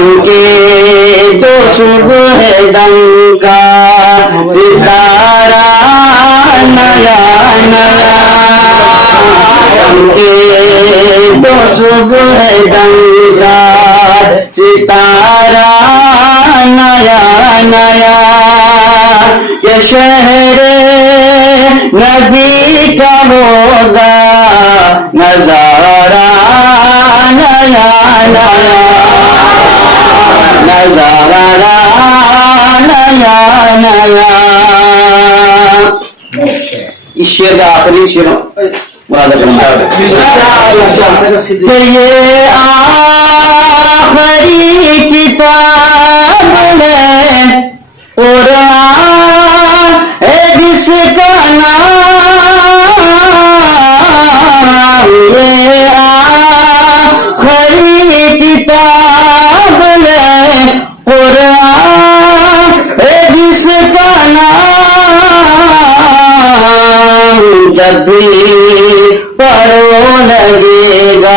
चमके तो सुबह डंका सितारा नया नया चमके तो सुबह डंका सितारा नया नया ये शहर नबी का होगा नज़ारा नया नया नज़ारा नया नया इस शेर का आखिरी शेर मुराद कि ये आखिरी जब भी पढ़ो लगेगा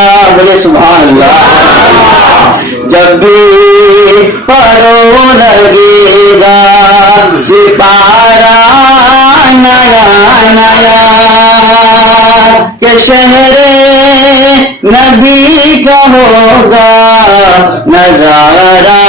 सुभान अल्लाह। जब भी पढ़ो लगेगा सितारा नया नया के शहर नबी का होगा, नज़ारा